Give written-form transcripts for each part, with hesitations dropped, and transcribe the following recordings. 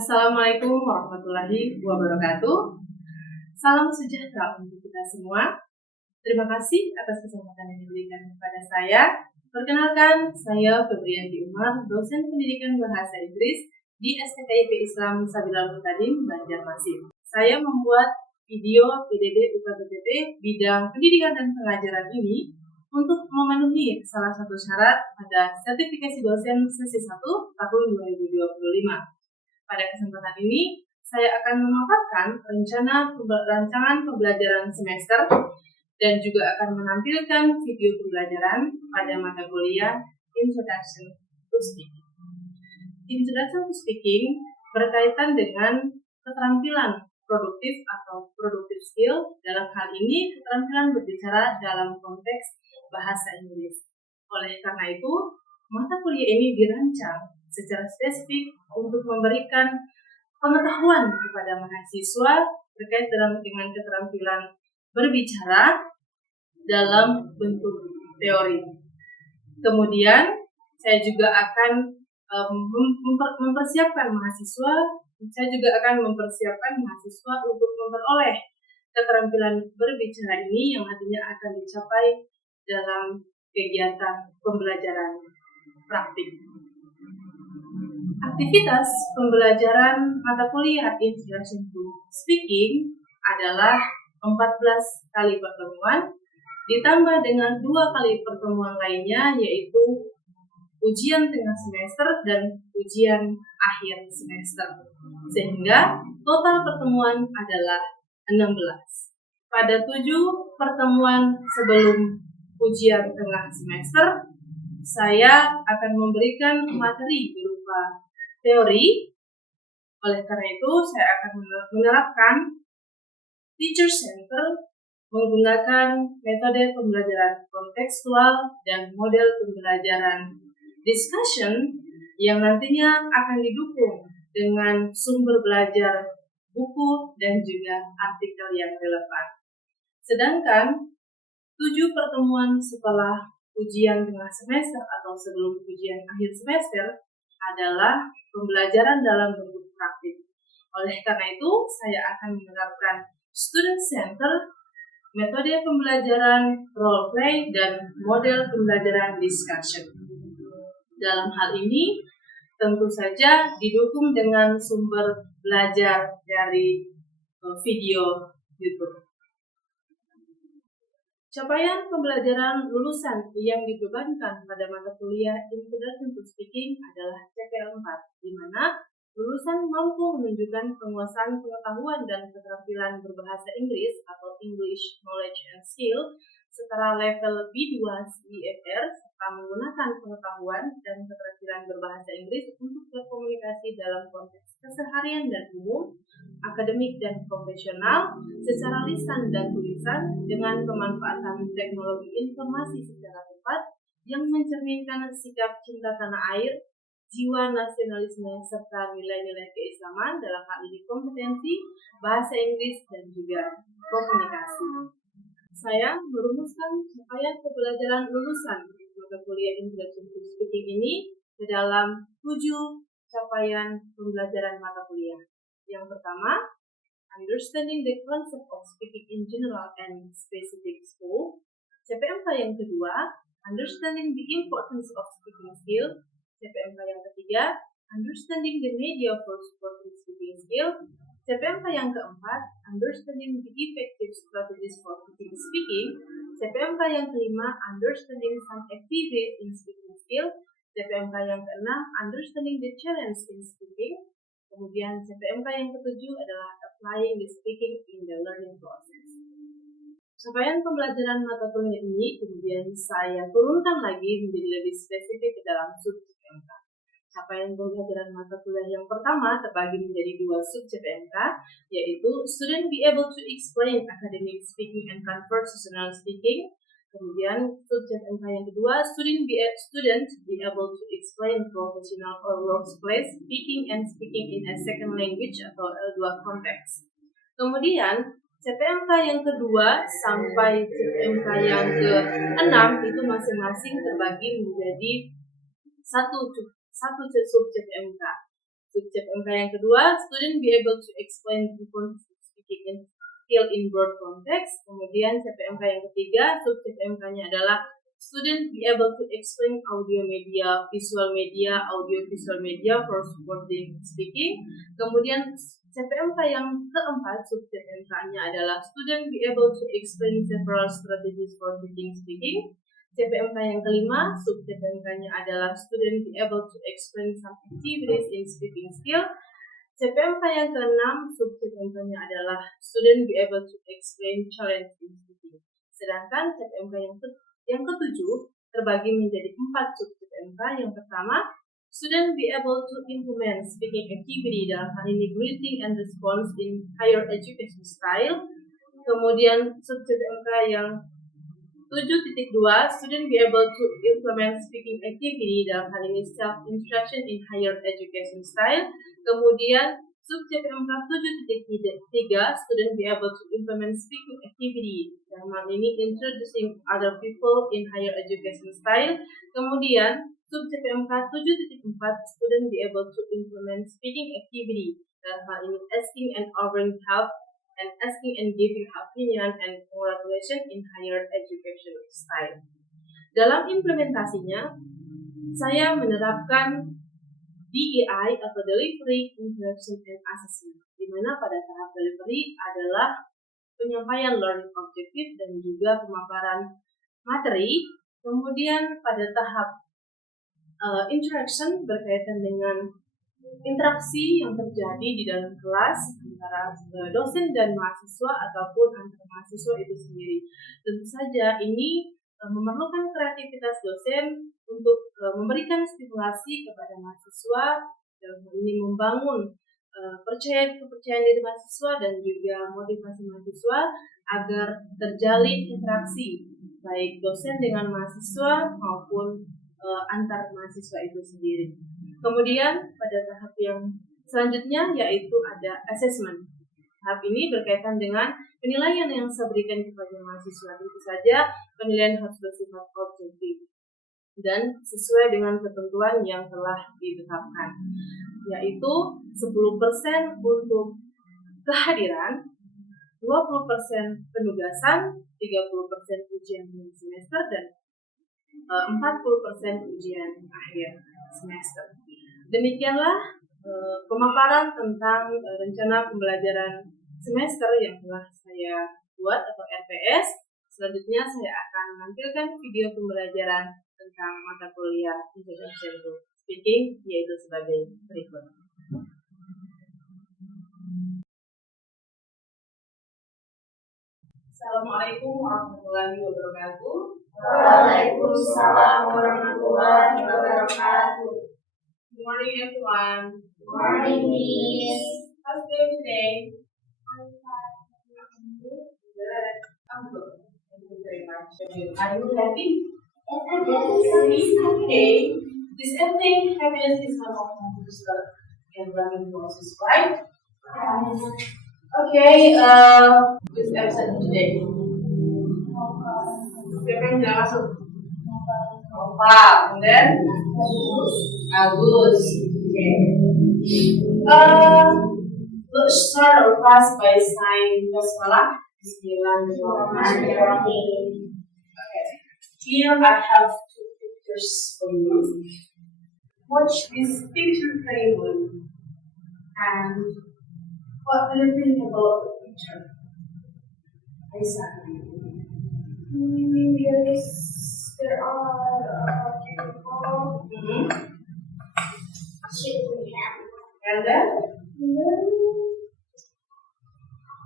Assalamualaikum warahmatullahi wabarakatuh. Salam sejahtera untuk kita semua. Terima kasih atas kesempatan yang diberikan kepada saya. Perkenalkan, saya Febrianti Umar, dosen pendidikan bahasa Inggris di STKIP Islam Sabilal Mutadim, Banjarmasin. Saya membuat video PDD UKBTT bidang pendidikan dan pengajaran ini untuk memenuhi salah satu syarat pada sertifikasi dosen sesi 1 tahun 2025. Pada kesempatan ini, saya akan memaparkan rancangan pembelajaran semester dan juga akan menampilkan video pembelajaran pada mata kuliah Introduction to Speaking. Introduction to Speaking berkaitan dengan keterampilan produktif atau productive skill, dalam hal ini keterampilan berbicara dalam konteks bahasa Inggris. Oleh karena itu, mata kuliah ini dirancang secara spesifik untuk memberikan pengetahuan kepada mahasiswa terkait dengan keterampilan berbicara dalam bentuk teori. Kemudian saya juga akan mempersiapkan mahasiswa untuk memperoleh keterampilan berbicara ini yang nantinya akan dicapai dalam kegiatan pembelajaran praktik. Aktivitas pembelajaran mata kuliah Introduction to Speaking adalah 14 kali pertemuan, ditambah dengan 2 kali pertemuan lainnya, yaitu ujian tengah semester dan ujian akhir semester. Sehingga total pertemuan adalah 16. Pada 7 pertemuan sebelum ujian tengah semester, saya akan memberikan materi berupa teori. Oleh karena itu, saya akan menerapkan teacher center menggunakan metode pembelajaran kontekstual dan model pembelajaran discussion yang nantinya akan didukung dengan sumber belajar buku dan juga artikel yang relevan. Sedangkan 7 pertemuan setelah ujian tengah semester atau sebelum ujian akhir semester adalah pembelajaran dalam bentuk praktik. Oleh karena itu, saya akan menerapkan student center, metode pembelajaran role play, dan model pembelajaran discussion. Dalam hal ini, tentu saja didukung dengan sumber belajar dari video YouTube. Capaian pembelajaran lulusan yang dibebankan pada mata kuliah Introduction to Speaking adalah CPL 4, di mana lulusan mampu menunjukkan penguasaan pengetahuan dan keterampilan berbahasa Inggris atau English Knowledge and Skill setara level B2 CEFR serta menggunakan pengetahuan dan keterampilan berbahasa Inggris untuk berkomunikasi dalam konteks keseharian dan umum, akademik dan profesional, secara lisan dan tulisan dengan pemanfaatan teknologi informasi secara tepat yang mencerminkan sikap cinta tanah air, jiwa nasionalisme, serta nilai-nilai keislaman, dalam hal ini kompetensi, bahasa Inggris, dan juga komunikasi. Saya merumuskan capaian pembelajaran lulusan mata kuliah Introduction to Speaking ini ke dalam 7 capaian pembelajaran mata kuliah. Yang pertama, understanding the concept of speaking in general and specific scope. CPMK yang kedua, understanding the importance of speaking skill. CPMK yang ketiga, understanding the media for supporting speaking skill. CPMK yang keempat, understanding the effective strategies for teaching speaking. CPMK yang kelima, understanding some activities in speaking skill. CPMK yang keenam, understanding the challenge in speaking. Kemudian CPMK yang ketujuh adalah applying the speaking in the learning process. Capaian pembelajaran mata kuliah ini kemudian saya turunkan lagi menjadi lebih spesifik ke dalam sub CPMK. Capaian pembelajaran mata kuliah yang pertama terbagi menjadi 2 sub CPMK, yaitu student be able to explain academic speaking and conversational speaking. Kemudian sub CPMK yang kedua, student be able to explain professional or workplace speaking and speaking in a second language atau L2 context. Kemudian CPMK yang kedua sampai CPMK yang ke-6 itu masing-masing terbagi menjadi satu sub CPMK. Subjek MK yang kedua, student be able to explain different speaking skill in broad context. Kemudian CPMK yang ketiga, subjek MK-nya adalah student be able to explain audio media, audio visual media for supporting speaking. Kemudian CPMK yang keempat, subjek MK-nya adalah student be able to explain several strategies for teaching speaking. CPMK yang kelima, subjek MK-nya adalah student be able to explain some activities in speaking skill. CPMK yang keenam, subjek MK-nya adalah student be able to explain challenge in speaking. Sedangkan CPMK yang ketujuh terbagi menjadi 4 subjek MK. Yang pertama, student be able to implement speaking activity dalam hal ini greeting and response in higher education style. Kemudian subjek MK yang 7.2, student be able to implement speaking activity dalam hal ini self-instruction in higher education style. Kemudian subjek MK 7.3, student be able to implement speaking activity dalam hal ini introducing other people in higher education style. Kemudian subjek MK 7.4, student be able to implement speaking activity dalam hal ini asking and offering help and asking and giving opinion and congratulation in higher education style. Dalam implementasinya, saya menerapkan DEI atau Delivery, Interaction, and Assessment, di mana pada tahap delivery adalah penyampaian learning objective dan juga pemaparan materi. Kemudian pada tahap interaction berkaitan dengan interaksi yang terjadi di dalam kelas antara dosen dan mahasiswa ataupun antar mahasiswa itu sendiri. Tentu saja ini memerlukan kreativitas dosen untuk memberikan stimulasi kepada mahasiswa dan ini membangun kepercayaan diri mahasiswa dan juga motivasi mahasiswa agar terjalin interaksi baik dosen dengan mahasiswa maupun antar mahasiswa itu sendiri. Kemudian pada tahap yang selanjutnya yaitu ada assessment. Tahap ini berkaitan dengan penilaian yang saya berikan kepada mahasiswa. Tentu saja penilaian harus bersifat objektif dan sesuai dengan ketentuan yang telah ditetapkan, yaitu 10% untuk kehadiran, 20% penugasan, 30% ujian semester, dan 40% ujian akhir semester. Demikianlah pemaparan tentang rencana pembelajaran semester yang telah saya buat atau RPS. Selanjutnya saya akan menampilkan video pembelajaran tentang mata kuliah Introduction to Speaking, yaitu sebagai berikut. Assalamualaikum warahmatullahi wabarakatuh. Waalaikumsalam warahmatullahi wabarakatuh. Good morning, everyone. Good morning, Miss. How's it going today? I'm fine. Good. I'm good. Thank you very much. Are you happy? Yes, I guess. Okay. This evening, happiness is one of my booster in learning process, right? Okay. This episode today. Siapa yang tidak masuk? Nova. And then? Agus. Okay. Let's start our class by saying basmalah. Bismillahirrahmanirrahim. Okay. Here I have 2 pictures for you. Watch this picture carefully. And what do you think about the picture? Aisyah. There are people shooting him. And then?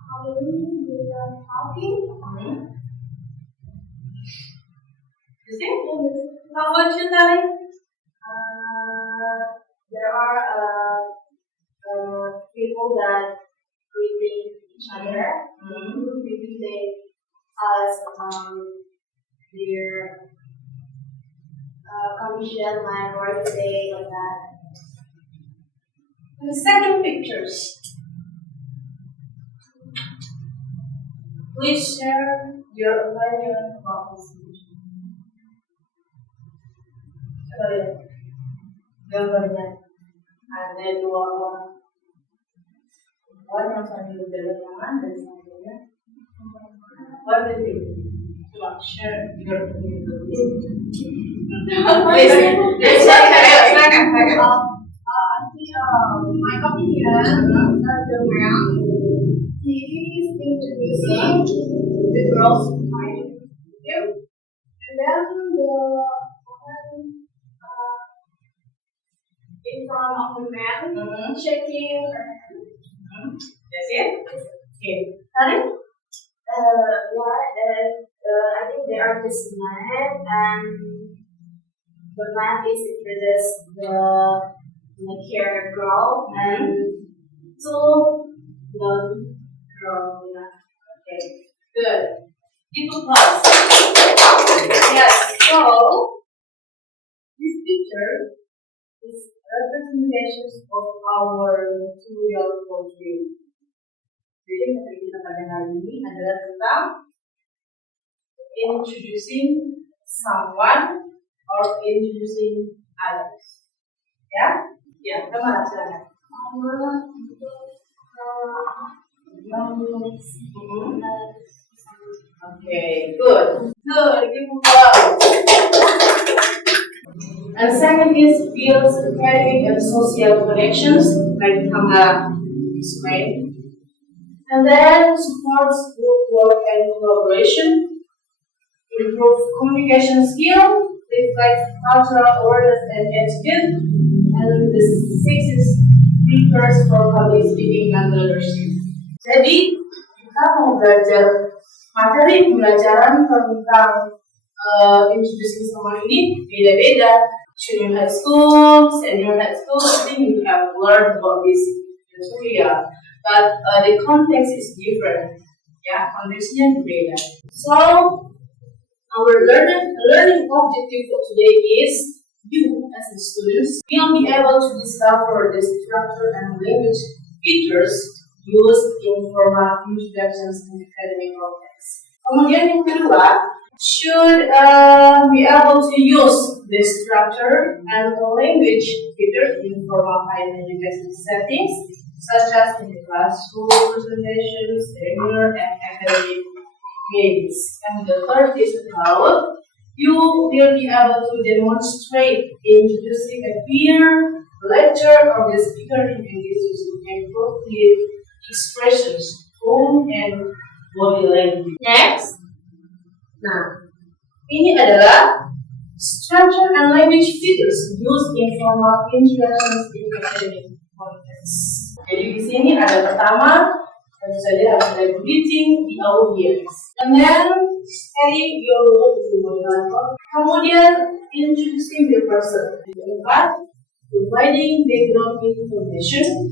How many they are talking? You see? How about you, Tali? There are people that greeting each other. Maybe they their commission, like birthday, like that. And the second pictures. Please share your opinion about this picture. Coba lihat gambarnya. Ada dua orang yang saling berjalan tangan dan selanjutnya. What do you think? Coba share your opinion. Silakan. My opinion, the man he is introducing the girls behind him, and then the woman in front of the man shaking her hand. That's it? Okay. Tadi? I think they are just men, and the man is introduced the care girl and two blonde girl. Yeah. Okay. Good. Itu plus. Yes. So this picture is representations of our tutorial for today. Jadi materi kita pada hari ini adalah tentang introducing someone or introducing others. Ya? Ya, kemana silakan. Okay, good. Good, give me applause. And second is builds academic and social connections, like Kamala explained. And then supports group work and collaboration, improve communication skill, reflects cultural awareness and etiquette, and the sixth is prepares for public speaking and leadership. Jadi kita mau belajar materi pembelajaran tentang introducing someone ini beda-beda. Junior high school, senior high school, I think you have learned about this tutorial, but the context is different. Ya, konteksnya berbeda. So our learning objective for today is you as a students will be able to discover the structure and language features used in formal introductions in academic context. Kemudian yang kedua, should be able to use the structure and language features in formal higher education settings, such as in the classroom, presentations, seminar, and academic meetings. And the third is about you will be able to demonstrate introducing a clear lecture of the speaker in English using appropriate expressions, tone, and body language. Next. Nah, ini adalah structure and language features used in formal introductions in academic context. Jadi di sini ada pertama, tentu saja harus ada greeting the audience, and then setting your role as a moderator. Kemudian introducing the person. Yang keempat, providing background information,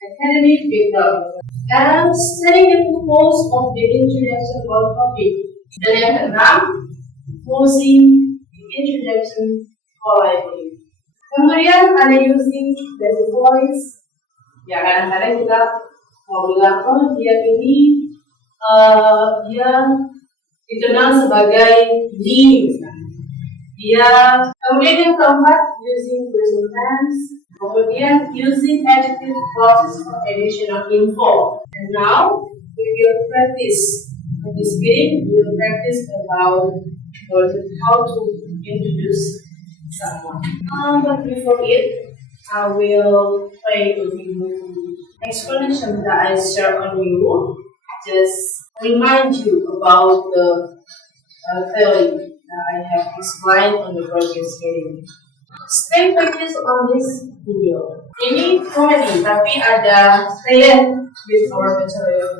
academic background, and setting the purpose of the introduction or topic. Dan yang keenam, closing the introduction politely. Kemudian ada using the voice. Ya, kadang-kadang kita mau bilang, oh dia ini dia dikenal sebagai Lee misalnya. Dia kemudian yang keempat, using present tense. Kemudian using adjective clauses for additional info. And now we will practice. In this game, we will practice about how to introduce someone. But before it, I will play a video explanation that I share on you. Just remind you about the theory that I have explained on the previous video. Stay focused on this video. Ini komedi, tapi ada stay with our material.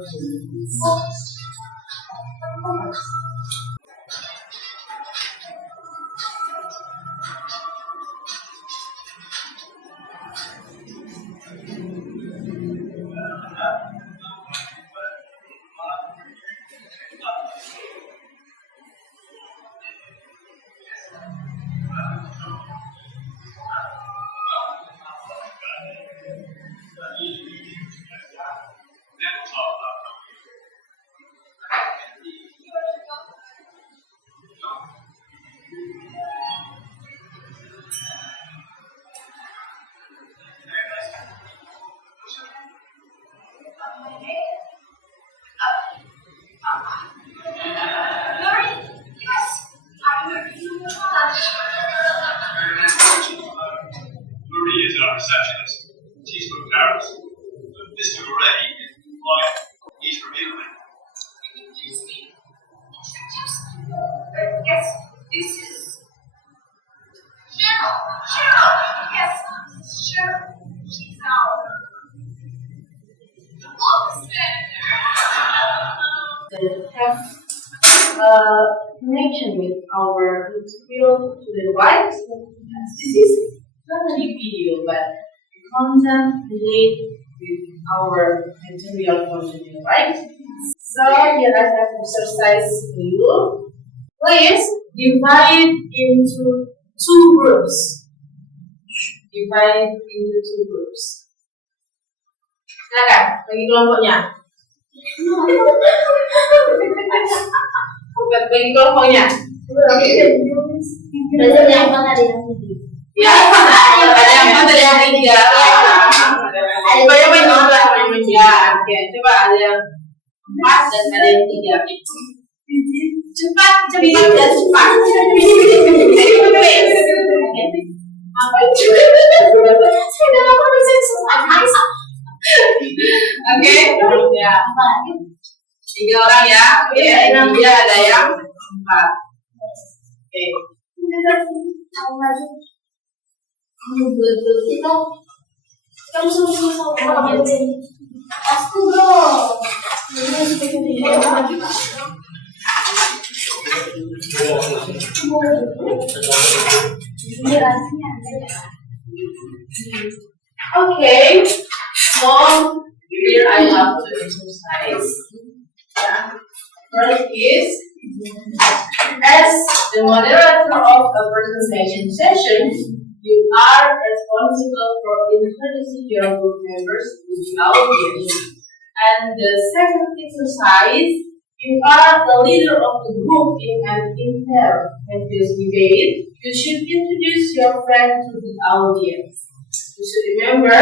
information with our field to the right. This is not only video, but the content related with our material functioning, right? So here I have exercise for you. Please divide into two groups. Divide into two groups. Silakan, bagi kelompoknya. Bagi kelompoknya. Belajar yang mana ada yang tinggi? Ya, ada yang mana ada yang tiga. Coba ya. Oke, coba ada yang 4 dan ada yang 3. Cepat dan cepat. Oke, ya. 3 orang ya. Oke, yang 3 ada yang 4. Oke. Okay, so here I have to exercise. First is, as the moderator of a presentation session, you are responsible for introducing your group members to the audience. And the second exercise, you are the leader of the group in an inter-campus debate. You should introduce your friend to the audience. You should remember,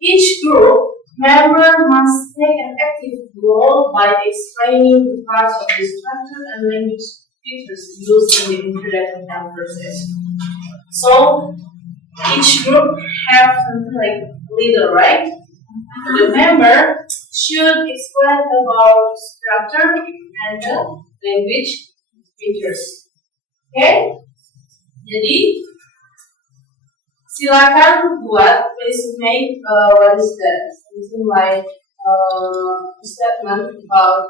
each group member must take an active role by explaining the parts of the structure and language features used in the introduction process. So, each group have something like leader, right? The member should explain about structure and the language features. Okay? Jadi, silakan buat, please make what is that? Something like statement about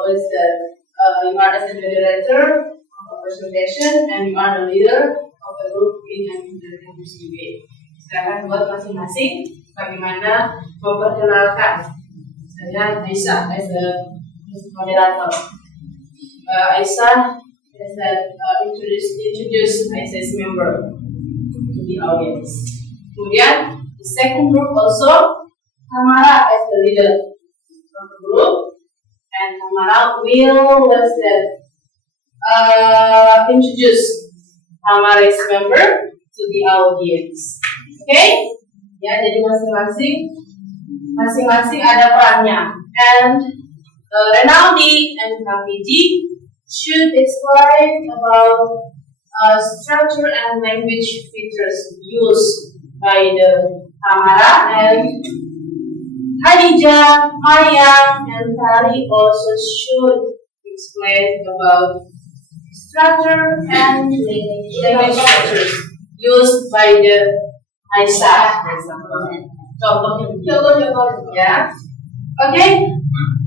what is that? You are as the moderator of a presentation and you are the leader of the group in an inter-campus debate. Silakan buat masing-masing bagaimana memperkenalkan. Misalnya Aisyah as the moderator. Aisyah as the introduce Aisyah's member to the audience. Kemudian the second group also Tamara as the leader of the group, and Tamara will introduce Tamara's member to the audience. Okay? Ya, jadi masing-masing ada perannya. And Renaldi and Kaviji should explain about structure and language features used by the Tamara, and Khadijah, Maya, and Tari also should explain about structure and language features used by the Aisyah, for example. Contoh, ya. Okay,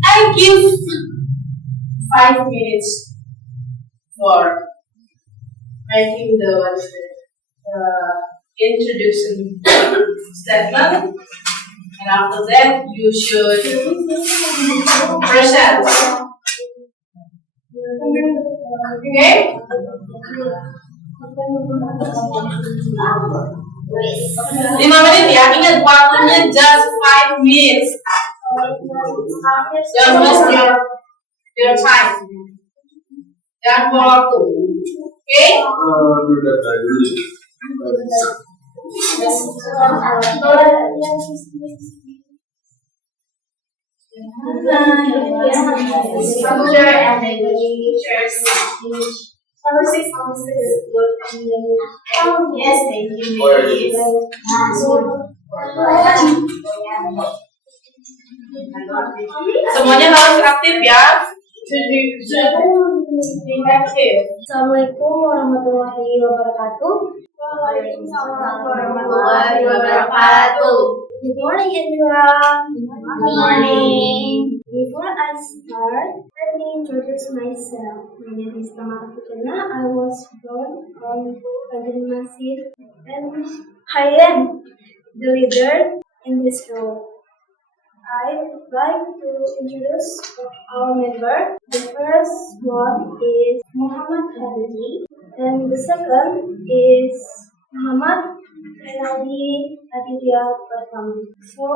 I give 5 minutes for making the introduction statement, and after that you should present. Okay? 5 menit ya, ingat waktunya just 5 minutes. Don't waste your time. Jangan buang waktu. Okay? Structure and language features. Number 6 is good. Yes, thank you. Semuanya harus aktif ya. Assalamualaikum warahmatullahi wabarakatuh. Waalaikumsalam warahmatullahi wabarakatuh. Good morning, everyone. Good morning. Before I start, let me me introduce myself. My name is Tamara Putana. I was born on Banjarmasin, and I am the leader in this role. I'd like to introduce our member. The first one is Muhammad Habibie, and the second is Muhammad Renaldi Aditya Pratama. So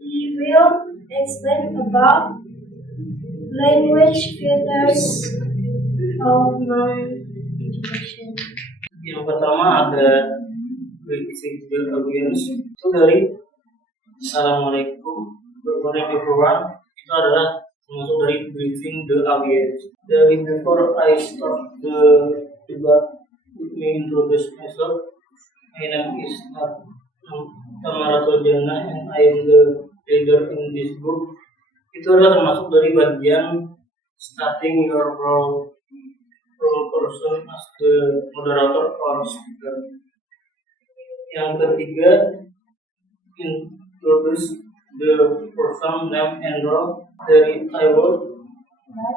he will explain about language filters of my education. Yang pertama ada greeting the audience. Itu dari Assalamualaikum, good morning everyone. Itu adalah termasuk dari greeting the audience. Dari before I start the debate, let me introduce myself. My name is Tamara Tojana and I am the leader in this group. Itu adalah termasuk dari bagian starting your role person as the moderator or speaker. Yang ketiga, introduce the person name and role. Dari I would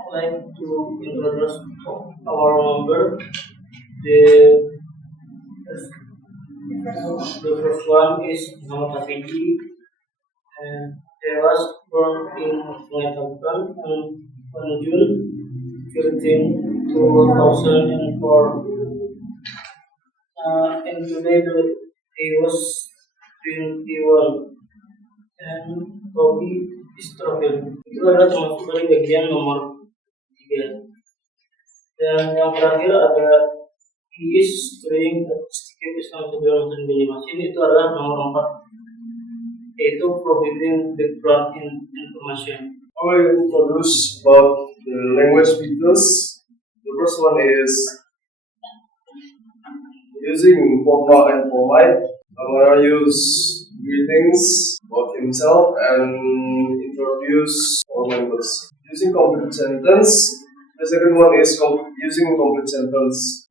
like to introduce our member. The first one is Muhammad Habibie, and he was born in Sungai Tabukan on June 13, 2004. And today he was 21. And Robbie Israfil. Itu adalah termasuk dari bagian nomor 3. Dan yang terakhir ada he is studying Statistik Islam Sebelum Mesin. Itu adalah nomor 4, yaitu providing background information. I will introduce about the language features. The first one is using formal and polite. I will use greetings about himself and introduce all members. Using complete sentence. The second one is using complete sentence.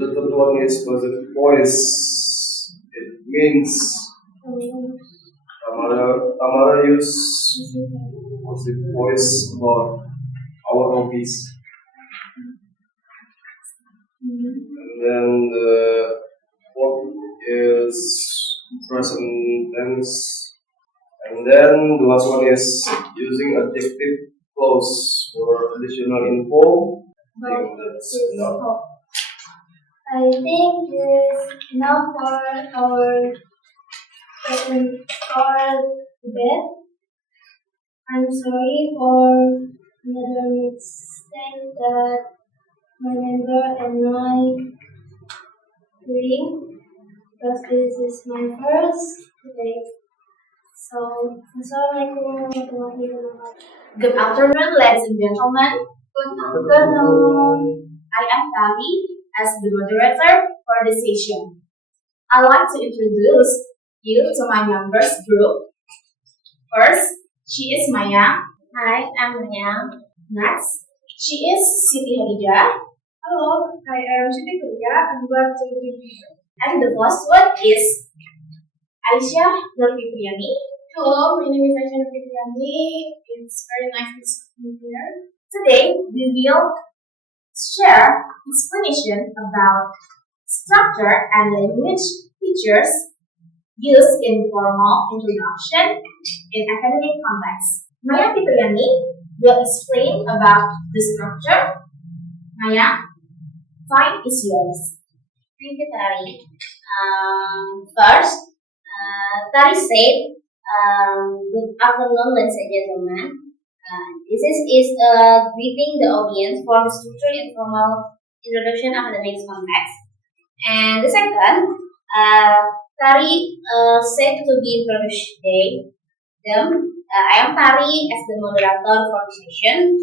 The third one is positive voice. It means Tamara use positive voice about our hobbies. And then the fourth is present tense. And then the last one is using adjective clause for additional info. I think it's enough for our debate. I'm sorry for another mistake that my member and I doing, because this is my first debate. So, Assalamualaikum warahmatullahi wabarakatuh. Good afternoon, ladies and gentlemen. Good afternoon. I am Tali as the moderator for this session. I'd like to introduce you to my members group. First, she is Maya. Hi, I'm Maya. Next, she is Siti Hadijah. Hello, I am Siti Hadijah. I'm glad to be here. And the last one is Aisyah Nurfitriani. Hello, my name is Aisyah Nurfitriani. It's very nice to be here. Today, we will share explanation about structure and language features used in formal introduction in academic context. Maya Fitriani will explain about the structure. Maya, time is yours. Thank you, Tari. First, Tari said, good afternoon, ladies and gentlemen. This is greeting the audience for the structured informal introduction academic context. And the second, Tari said to be introduced them. I am Tari as the moderator for the session.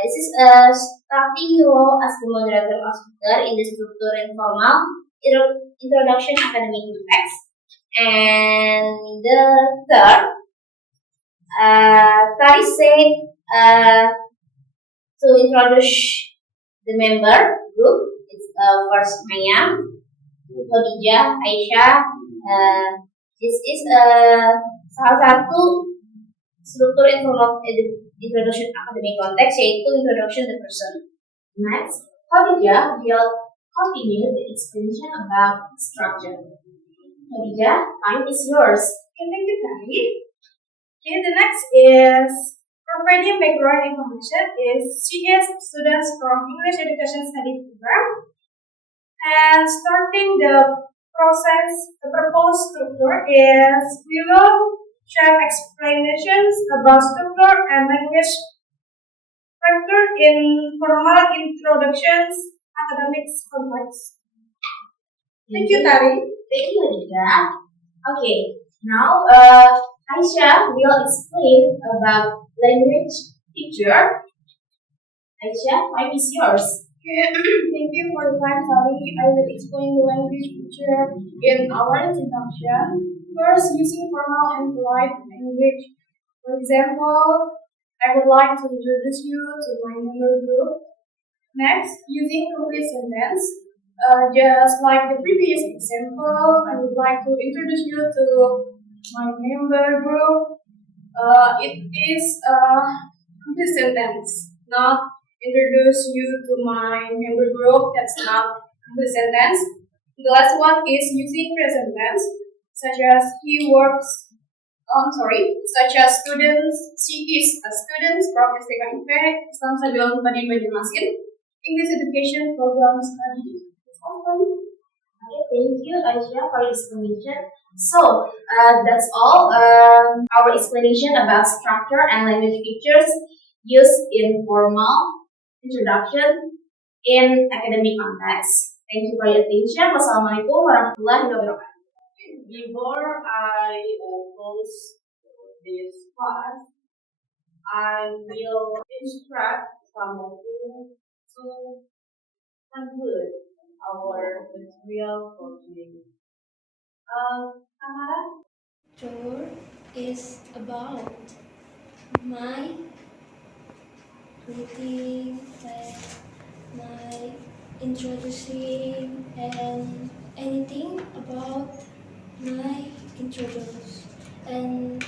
This is a starting role as the moderator or speaker in the structured informal introduction academic context. And the third, Tari said to introduce the member group. It's first Maya, Khadijah, Aisyah. This is salah satu struktur informal introduction academic context, yaitu introduction to person. Next, Khadijah will continue the explanation about structure. Khadijah, time is yours. Okay, thank you, Tari. Okay, the next is providing background information is CS students from English Education Study Program. And starting the process, the proposed structure is we will share explanations about structure and language factor in formal introductions academics context. Thank you, Tari. Thank you, Khadijah. Okay, now Aisyah will explain about language feature. Aisyah, time is yours. Okay, thank you for the time, Sally. I will explain the language feature in our introduction. First, using formal and polite language. For example, I would like to introduce you to my member group. Next, using complete sentence. Just like the previous example, I would like to introduce you to my member group. It is a complete sentence, not introduce you to my member group. That's not complete sentence. The last one is using present tense, such as he works. Such as students. She is a student from STKIP Islam Sabil Al-Fatih Banjarmasin English Education Program Study. Okay, thank you, Aisyah, for your explanation. So, that's all our explanation about structure and language features used in formal introduction in academic context. Thank you for your attention. Wassalamualaikum warahmatullahi wabarakatuh. Before I close this class, I will instruct some of you to conclude our material for today. Samara? Tour is about my greeting, my introducing, and anything about my introduce. And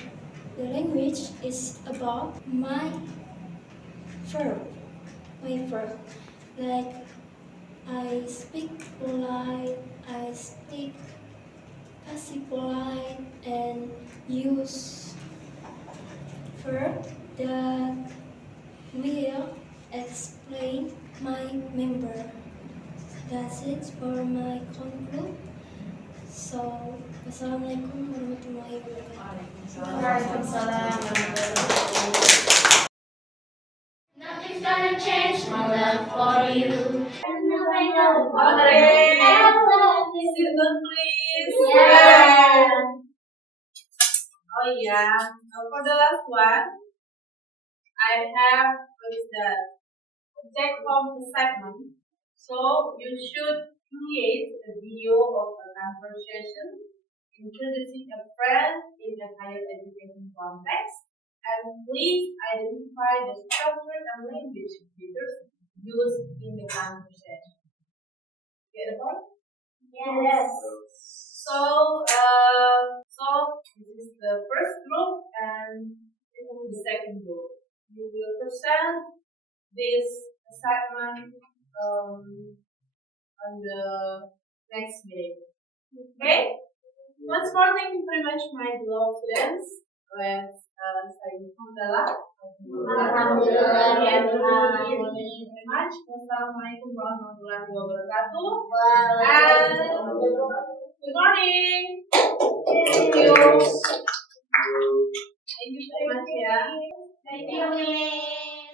the language is about my verb. Like I speak polite, I speak passive polite, and use verb that will explain my member. That's it for my conclude. So, wassalamualaikum warahmatullahi wabarakatuh. Waalaikumsalam warahmatullahi wabarakatuh. Nothing's gonna change my love for you. I know. Okay. I love you. Sit down, please. Yeah. Oh yeah. For the last one, I have what is that? Take home assignment. So you should create a video of a conversation introducing a friend in a higher education context, and please identify the structure and language features used in the conversation. Get the point? Yes. So this is the first group and this is the second group. You will present this assignment on the next meeting. Okay? Once more, thank you very much, my beloved students. Let's say Alhamdulillah. Alhamdulillah. Thank you very much. Wassalamualaikum warahmatullahi wabarakatuh. And good morning. Thank you. Thank you very much, ya. Thank you, Miss.